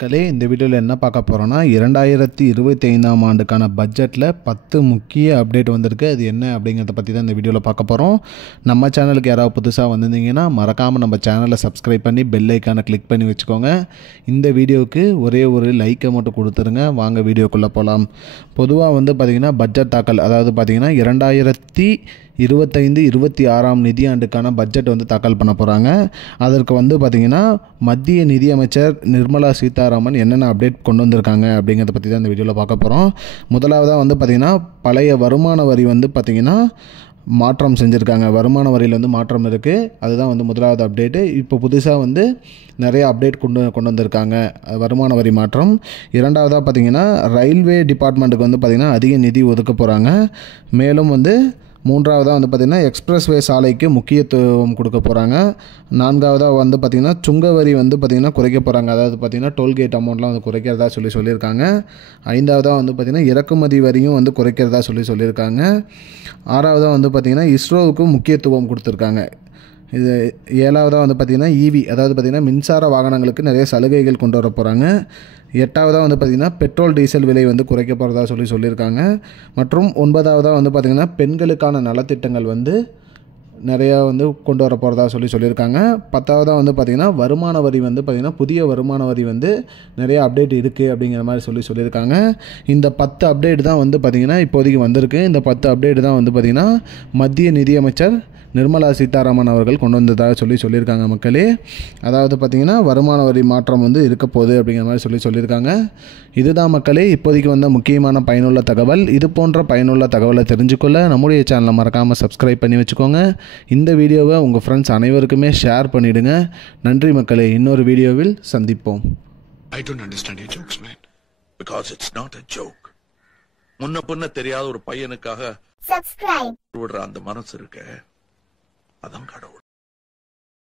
மக்களே, இந்த வீடியோவில் என்ன பார்க்க போகிறோன்னா 2025ஆம் ஆண்டுக்கான பட்ஜெட்டில் 10 முக்கிய அப்டேட் வந்திருக்கு. அது என்ன அப்படிங்கிறத பற்றி தான் இந்த வீடியோவில் பார்க்க போகிறோம். நம்ம சேனலுக்கு யாராவது புதுசாக வந்திருந்தீங்கன்னா மறக்காமல் நம்ம சேனலை சப்ஸ்கிரைப் பண்ணி பெல் ஐக்கானை கிளிக் பண்ணி வச்சுக்கோங்க. இந்த வீடியோவுக்கு ஒரே ஒரு லைக்கை மட்டும் கொடுத்துருங்க. வாங்க வீடியோக்குள்ளே போகலாம். பொதுவாக பார்த்திங்கன்னா பட்ஜெட் தாக்கல், அதாவது பார்த்திங்கன்னா 2025-26ஆம் நிதியாண்டுக்கான பட்ஜெட் தாக்கல் பண்ண போகிறாங்க. அதற்கு பார்த்திங்கன்னா மத்திய நிதியமைச்சர் நிர்மலா சீதாராமன் என்னென்ன அப்டேட் கொண்டு வந்திருக்காங்க அப்படிங்கிறத பற்றி தான் இந்த வீடியோவில் பார்க்க போகிறோம். முதலாவதாக பார்த்திங்கன்னா பழைய வருமான வரி பார்த்திங்கன்னா மாற்றம் செஞ்சுருக்காங்க. வருமான வரியில் மாற்றம் இருக்குது. அதுதான் முதலாவது அப்டேட்டு. இப்போ புதுசாக நிறைய அப்டேட் கொண்டு வந்திருக்காங்க வருமான வரி மாற்றம். இரண்டாவதாக பார்த்திங்கன்னா ரயில்வே டிபார்ட்மெண்ட்டுக்கு பார்த்திங்கன்னா அதிக நிதி ஒதுக்க போகிறாங்க. மேலும் மூன்றாவதாக பார்த்திங்கன்னா எக்ஸ்பிரஸ்வே சாலைக்கு முக்கியத்துவம் கொடுக்க போகிறாங்க. நான்காவதாக பார்த்திங்கன்னா சுங்க வரி பார்த்திங்கன்னா குறைக்க போகிறாங்க. அதாவது பார்த்திங்கன்னா டோல்கேட் அமௌண்ட்லாம் குறைக்கிறதா சொல்லியிருக்காங்க. ஐந்தாவதாக பார்த்திங்கன்னா இறக்குமதி வரியும் குறைக்கிறதா சொல்லியிருக்காங்க. ஆறாவதாக பார்த்திங்கன்னா இஸ்ரோவுக்கு முக்கியத்துவம் கொடுத்துருக்காங்க. இது ஏழாவதாக பார்த்திங்கன்னா ஈவி, அதாவது பார்த்திங்கன்னா மின்சார வாகனங்களுக்கு நிறைய சலுகைகள் கொண்டு வர போகிறாங்க. எட்டாவதாக பார்த்திங்கன்னா பெட்ரோல் டீசல் விலை குறைக்க போகிறதா சொல்லியிருக்காங்க. மற்றும் ஒன்பதாவதாக பார்த்திங்கன்னா பெண்களுக்கான நலத்திட்டங்கள் நிறையா கொண்டு வர போகிறதா சொல்லியிருக்காங்க. பத்தாவதாக பார்த்திங்கன்னா வருமான வரி பார்த்திங்கன்னா புதிய வருமான வரி நிறைய அப்டேட் இருக்குது அப்படிங்கிற மாதிரி சொல்லியிருக்காங்க. இந்த 10 அப்டேட் தான் பார்த்திங்கன்னா இப்போதைக்கு வந்திருக்கு. இந்த 10 அப்டேட் தான் பார்த்திங்கன்னா மத்திய நிதியமைச்சர் நிர்மலா சீதாராமன் அவர்கள் கொண்டு வந்ததாக சொல்லியிருக்காங்க மக்களே. அதாவது பார்த்திங்கன்னா வருமான வரி மாற்றம் இருக்க போகுது அப்படிங்கிற மாதிரி சொல்லியிருக்காங்க. இதுதான் மக்களே இப்போதைக்கு முக்கியமான பயனுள்ள தகவல். இது போன்ற பயனுள்ள தகவலை தெரிஞ்சுக்கொள்ள நம்முடைய சேனலை மறக்காமல் சப்ஸ்கிரைப் பண்ணி வச்சுக்கோங்க. இந்த வீடியோவை உங்கள் ஃப்ரெண்ட்ஸ் அனைவருக்குமே ஷேர் பண்ணிவிடுங்க. நன்றி மக்களே. இன்னொரு வீடியோவில் சந்திப்போம். I don't understand your jokes, man. Because it's not a joke. முன்ன பின்ன தெரியாத ஒரு பையனுக்காக subscribe விடுற அந்த மனசு இருக்க, அதான் கடவுள்.